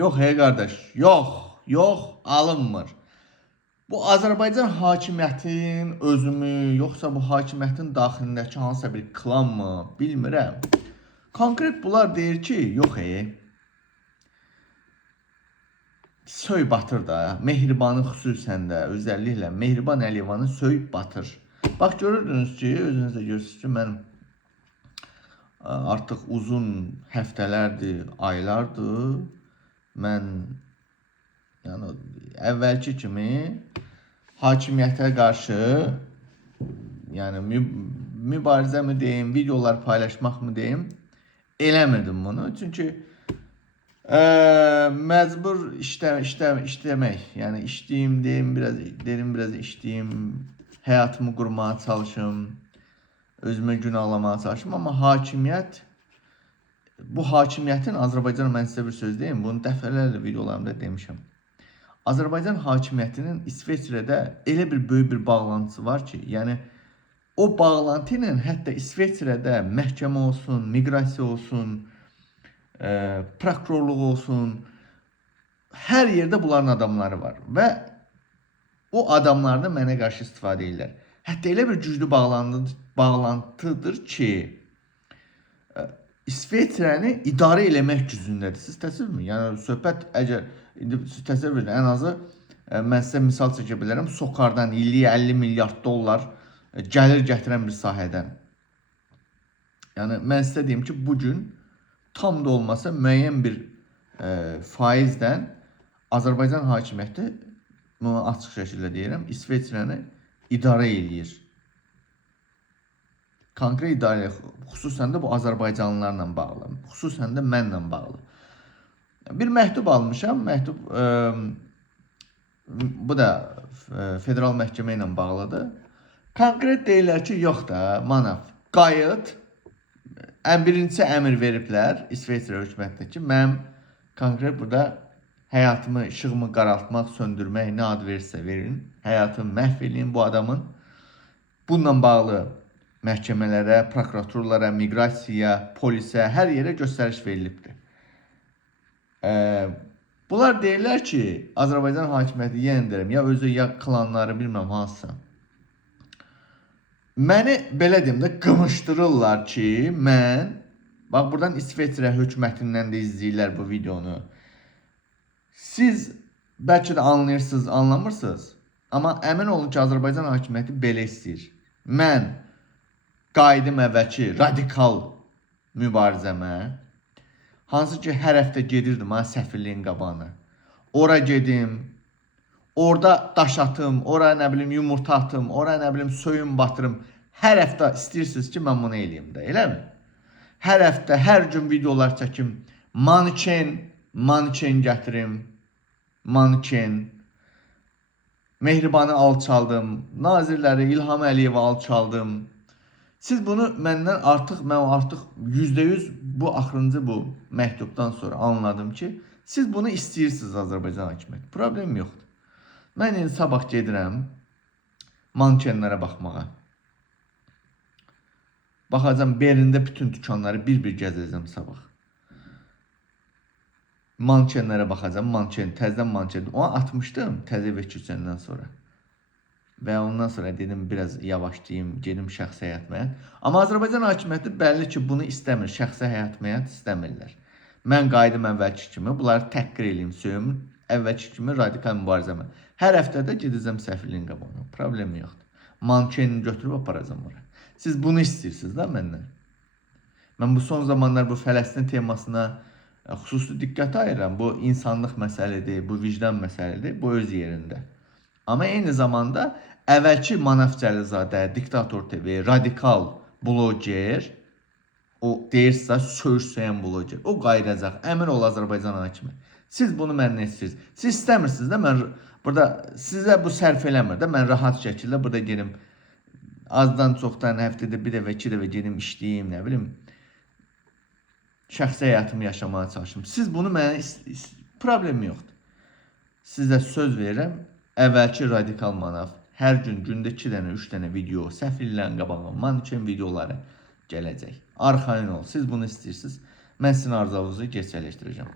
Yox ey qardaş, yox, alınmır. Bu Azərbaycan hakimiyyətinin özümü, yoxsa bu hakimiyyətin daxilindəki hansısa bir klanmı, bilmirəm. Konkret bunlar deyir ki, yox söyüb batır da, Mehribanı xüsusən də, özəlliklə Mehriban Əliyevanı söyüb batır. Bax görürdünüz ki, özünüz də görürsünüz ki, mən artıq uzun həftələrdir, aylardır, mən yəni əvvəlki kimi hakimiyyətə qarşı yəni mübarizə mi deyim, videolar paylaşmaq mı deyim, eləmirdim bunu. Çünki məcbur işləmək, yəni işləyim, biraz işləyim, həyatımı qurmağa çalışım, özümə günahlamaya çalışım. Amma hakimiyyət, bu hakimiyyətin Azərbaycan, mən sizə bir söz deyim, bunu dəfələrlə videolarımda demişəm. Azərbaycan hakimiyyətinin İsveçrədə elə bir böyük bir bağlantısı var ki, yəni o bağlantı ilə hətta İsveçrədə məhkəmə olsun, miqrasiya olsun, prokurorluq olsun, hər yerdə bunların adamları var və o adamlar da mənə qarşı istifadə edirlər. Hətta elə bir güclü bağlantıdır ki, İsveçrəni idarə eləmək gücündədir. Siz təsəvvür edin. Yəni söhbət əgər siz təsəvvür edin, ən azı mən sizə misal çəkə bilərəm. Sokardan illik 50 milyard dollar gəlir gətirən bir sahədən. Yəni mən sizə deyim ki, bu gün tam da olmasa müəyyən bir faizdən Azərbaycan hakimiyyəti, bunu açıq şəkildə deyirəm, İsveçrəni idarə eləyir. Konkret idarə, xüsusən də bu Azərbaycanlılarla bağlı, xüsusən də mənlə bağlı. Bir məktub almışam, məktub bu da federal məhkəmə ilə bağlıdır. Konkret deyirlər ki, yox da, manav, qayıt, birincisi əmr veriblər İsveçrə hökumətində ki, mən konkret burada həyatımı, işığımı qaraltmaq, söndürmək, nə ad verirsə verin, həyatımı məhv edin bu adamın. Bununla bağlı məhkəmələrə, prokuraturlara, miqrasiyaya, polisə, hər yerə göstəriş verilibdir. Bunlar deyirlər ki, Azərbaycan hakimiyyəti, yenə deyirəm, ya özü, ya klanları, bilməm hansısa, məni belə deyim də qımışdırırlar ki, mən, bax buradan İsveçrə hökumətindən də izləyirlər bu videonu. Siz bəlkə də anlayırsınız, anlamırsınız, amma əmin olun ki, Azərbaycan hakimiyyəti belə istəyir. Mən qayıdım əvvəlki radikal mübarizəmə, hansı ki, hər həftə gedirdim səfirliyin qabağına. Ora gedim, orada daş atım, ora nə bilim yumurta atım, ora nə bilim söyüm batırım. Hər həftə istəyirsiniz ki, mən bunu eləyim də, eləmi? Hər həftə, hər gün videolar çəkim, manken gətirim, Mehribanı alçaldım, nazirləri İlham Əliyevi alçaldım. Siz bunu mən artıq %100 bu axırıncı bu məktubdan sonra anladım ki, siz bunu istəyirsiniz Azərbaycan hakimiyyəti. Problem yoxdur. Mən indi sabah gedirəm mankenlərə baxmağa. Baxacam, Berlində bütün dükanları bir-bir gəzəcəm sabah. Mankenlərə baxacam, təzədən manken. Onu atmışdım təzə və köçəndən sonra. Və ondan sonra dedim, biraz yavaşlayayım, gedim şəxsi həyat məyət. Amma Azərbaycan hakimiyyəti bəlli ki, bunu istəmir, şəxsi həyat məyət istəmirlər. Mən qayıdım əvvəlki kimi, bunları təhqir eləyim, söyüm, əvvəlki kimi radikal mübarizəmə. Hər həftədə gedəcəm səfirliyin qabağına, problem yoxdur. Mankenini götürüb aparacam oraya. Siz bunu istəyirsiniz da məndən. Mən bu son zamanlar bu Fələstin temasına xüsusi diqqət ayıram. Bu insanlıq məsələdir, bu vicdan məsələdir, bu öz yerində. Amma eyni zamanda əvvəlki Manaf Cəlizadə, Diktator TV, radikal bloger, o deyirsə söyüşsəyən bloger, o qayıdacaq, əmin ol Azərbaycan hakimi. Siz bunu məndən istəyirsiniz. Siz istəmirsiniz də, mən burada sizə bu sərf eləmir də, mən rahat şəkildə burada gedim, azdan çoxdan həftədə bir dəfə, iki dəfə gedim işləyim, nə bilim, şəxsi həyatımı yaşamaya çalışım. Siz bunu mənə problem yoxdur. Sizə söz verirəm, əvvəlki radikal Manaf hər gün gündə 2 dənə, 3 dənə video, səfirlərin qabağına manken videoları gələcək. Arxayın ol, siz bunu istəyirsiniz. Mən sizin arzularınızı gerçəkləşdirəcəm.